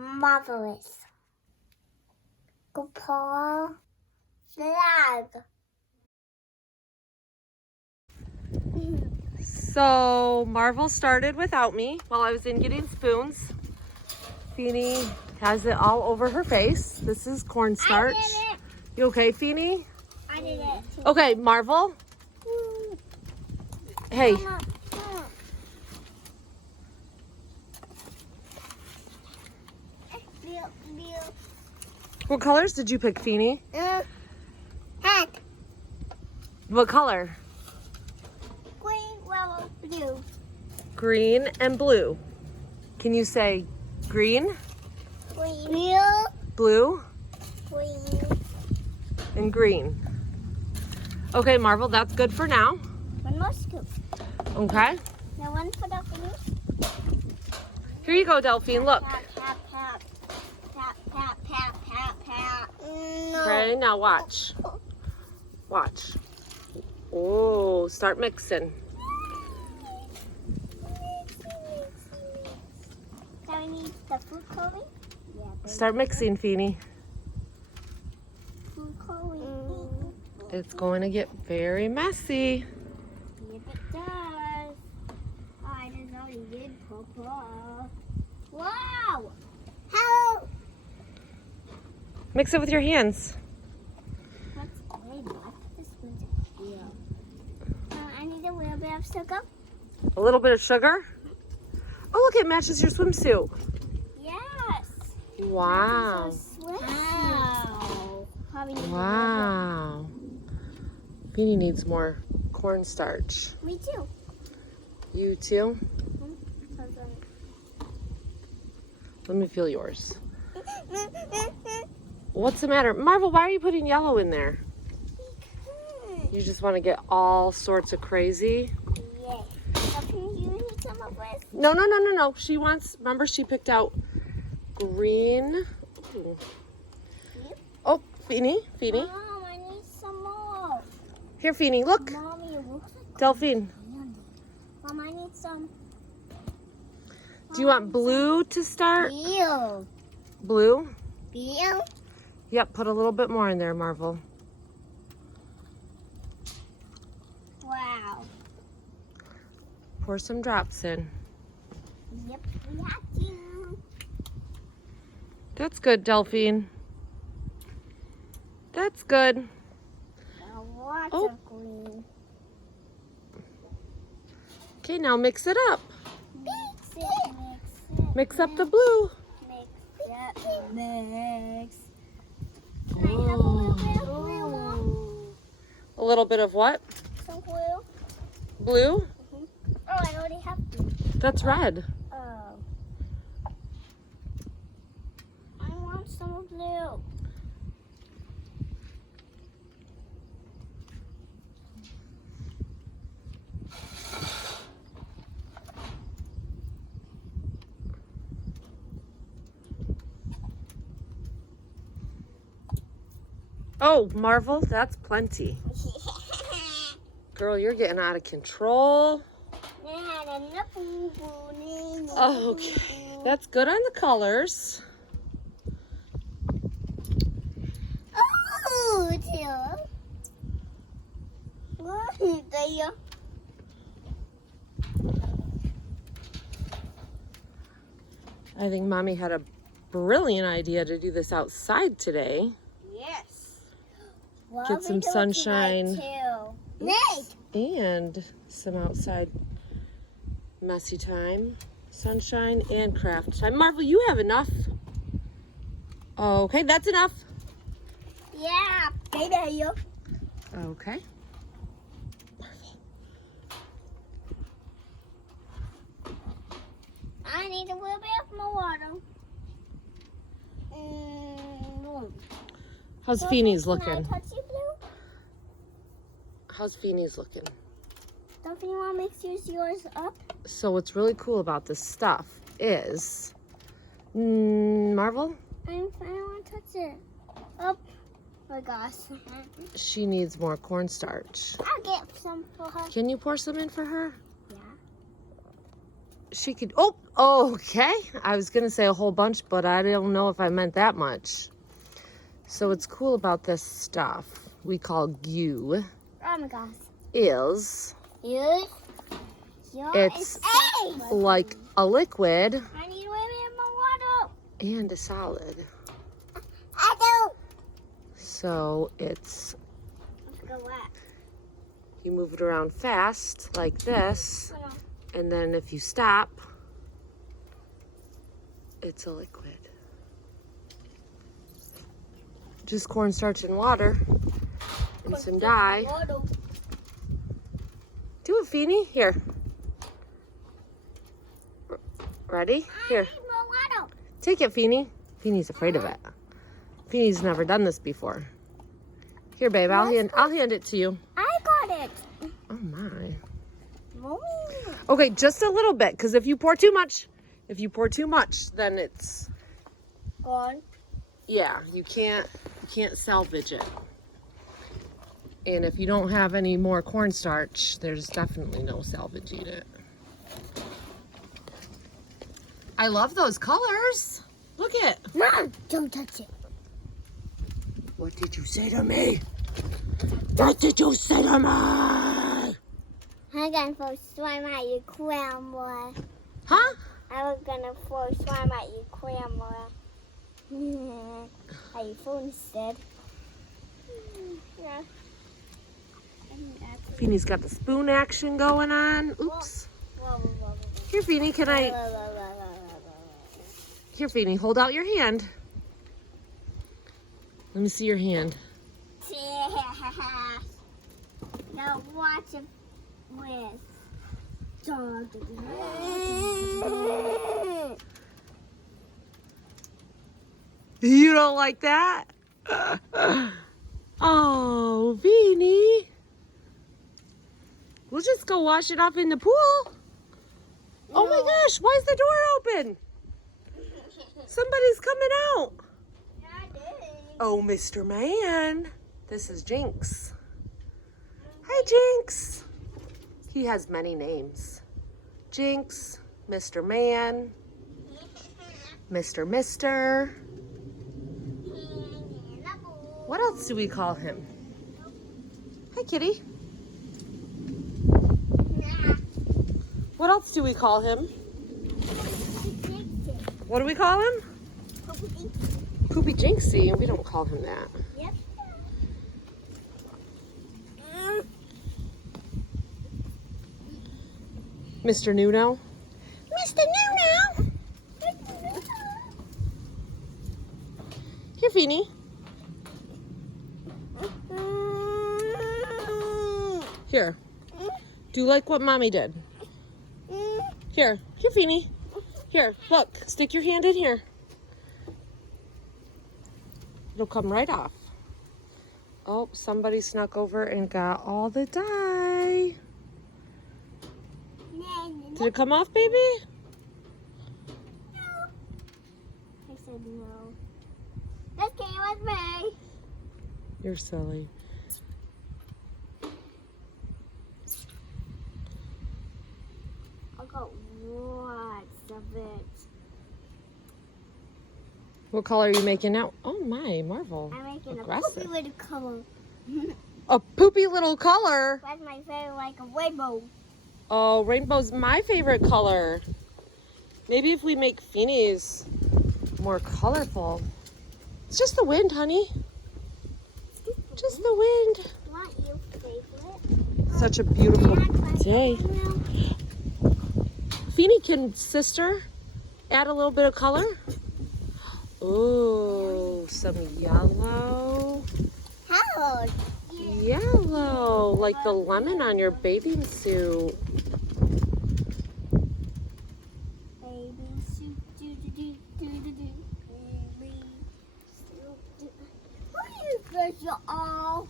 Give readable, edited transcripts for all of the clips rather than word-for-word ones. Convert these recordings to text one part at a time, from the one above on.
marvelous. Capaul flag. So Marvel started without me while I was in getting spoons. Feeny has it all over her face. This is cornstarch. I did it. You okay, Feeny? I did it too. Okay, Marvel. Hey. Mama, Mama. Blue. What colors did you pick, Feeny? Hat. What color? Green, yellow, blue. Green and blue. Can you say green, Green. blue, Green. and green? Okay, Marvel, that's good for now. One more scoop. Okay. Now one for Delphine. Here you go, Delphine. Look. Pat, pat, pat. Pat, pat, pat, pat, pat. No. Okay, now watch. Watch. Oh, start mixing. Now we need the food coloring. Yeah. Start mixing, Feeny. Food coloring. It's going to get very messy. If it does. I just already did purple. Wow! How? Mix it with your hands. What's way left? This one's a wheel. I need a little bit of sugar. A little bit of sugar. Oh, look, it matches your swimsuit. Yes. Wow. Wow. Probably need Wow. Feeny needs more cornstarch. a little bit. Me too. You too? Let me feel yours. What's the matter? Marvel, why are you putting yellow in there? You just want to get all sorts of crazy? Yeah. Can you need some of this? No. She wants, remember she picked out green. Ooh. Oh, Feeny. Mom, I need some more. Here, Feeny, look. Mommy, it looks like Delphine, candy. Mom, I need some. do you want blue to start? Blue. Blue? Blue. Yep, put a little bit more in there, Marvel. Wow. Pour some drops in. Yep, we have to. That's good, Delphine. That's good. Now lots Oh. of green. Okay, now mix it up. Mix it. Mix up the blue. Mix. Can I have a little bit of blue? A little bit of what? Some blue? Blue? Oh, I already have blue. That's red. Oh. I want some blue. Oh, Marvel, that's plenty. Girl, you're getting out of control. Okay, that's good on the colors. Oh, dear. What is there? I think Mommy had a brilliant idea to do this outside today. Yes. Get some sunshine. Nice. And some outside messy time, sunshine, and craft time. Marvel, you have enough. Okay, that's enough. Yeah, baby. Okay. I need a little bit of more water. How's Feeny's Can I looking? touch you, Blue? How's Feeny's looking? Don't you want to mix yours up? So what's really cool about this stuff is, Marvel, I don't want to touch it. Oh my gosh. she needs more cornstarch. I'll get some for her. Can you pour some in for her? Yeah. she could, oh, okay. I was going to say a whole bunch, but I don't know if I meant that much. So what's cool about this stuff we call goo Oh my gosh. is It's like a liquid I need to wear my water. and a solid. I do. So it's, Let's go wet. you move it around fast like this, and then if you stop, it's a liquid. Just cornstarch and water and some dye. Do it, Feeny. Here. Ready? Here. I need more water. Take it, Feeny. Feeny's afraid of it. Feeny's never done this before. Here, babe. I'll hand it to you. I got it. Oh my. Mommy. Okay, just a little bit, because if you pour too much, then it's, Gone. yeah, you can't salvage it. And if you don't have any more cornstarch, there's definitely no salvaging it. I love those colors. Look it. Mom, don't touch it. What did you say to me? What did you say to me? I'm gonna throw slime at your grandma. Huh? I was gonna throw slime at your grandma. At your phone instead. Yeah. Feeny's got the spoon action going on. Oops. Here, Feeny, can I... Here, Feeny, hold out your hand. Let me see your hand. Now watch it with dog. You don't like that? Oh, Feeny. We'll just go wash it off in the pool. Oh my gosh, why is the door open? Somebody's coming out. Oh, Mr. Man. This is Jinx. Hi, Jinx. He has many names. Jinx, Mr. Man, Mr. What else do we call him? Hi, kitty. What else do we call him? What do we call him? Poopy Jinxie. We don't call him that. Yep. Mr. Nuno. Mr. Nuno. Here, Feeny. Here. Do you like what Mommy did? Here, Feeny. Here, look. Stick your hand in here. It'll come right off. Oh, somebody snuck over and got all the dye. Did it come off, baby? No. I said no. This game was me. You're silly. I got lots of it. What color are you making now? Oh my, Marvel. I'm making Aggressive. a poopy little color. A poopy little color. That's my favorite, like a rainbow. Oh, rainbow's my favorite color. Maybe if we make Feeny's more colorful. It's just the wind, honey. Just the wind. Not your favorite. Such a beautiful day. Feeny, can sister add a little bit of color? Oh, some yellow. How? Yellow, like the lemon on your bathing suit. Baby soup, do-do-do-do-do-do. Baby soup, do. Who you guys are all?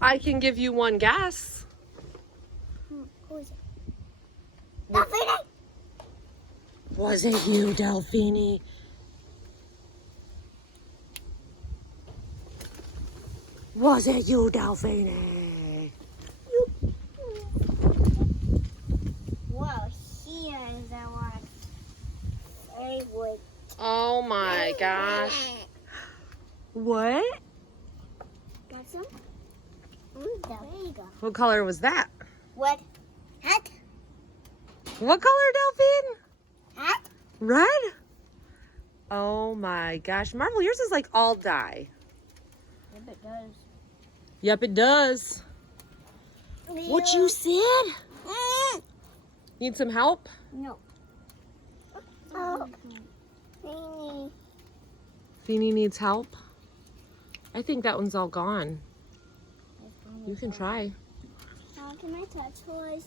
I can give you one guess. Who is it? Delphine! Was it you, Delphine? Was it you, Delphine? Well, here I would. Oh my gosh. What? Got some? There you go. What color was that? What? Hat? What color, Delphine? Hat? Red? Oh my gosh. Marvel, yours is like all dye. Yep, it does. Yep, it does. What you said? Need some help? No. Oh. Mimi. Feeny needs help. I think that one's all gone. You can try. How can I touch toys?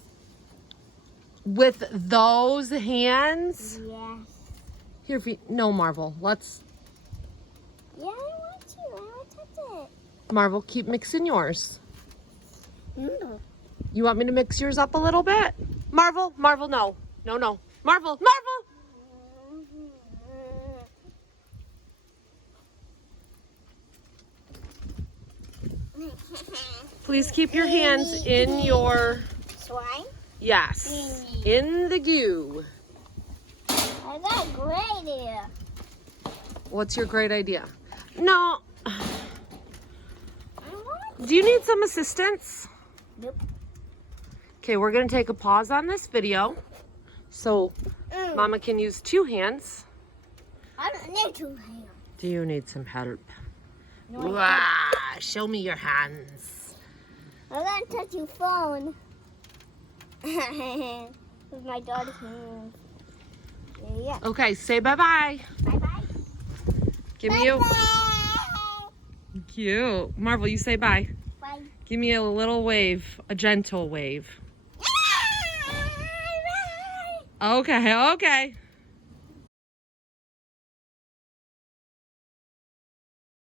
With those hands? Yes. Here, no, Marvel. Let's, Yeah, I want to. I want to touch Marvel, keep mixing yours. it. You want me to mix yours up a little bit? Marvel, Marvel, no. No, no. Marvel, Marvel! Please keep your hands in your, Swine? yes, in the goo. I got a great idea. What's your great idea? No. I want. Do you need some assistance? Nope. Okay, we're going to take a pause on this video so Mama can use 2 hands. I don't need 2 hands. Do you need some help? No, Wow, show me your hands. I'm gonna touch your phone. With my daughter's hand. Yeah. Okay, say bye-bye. Bye-bye. Give me a... Bye-bye. Cute. Marvel, you say bye. Bye. Give me a little wave, a gentle wave. Bye. Okay, okay.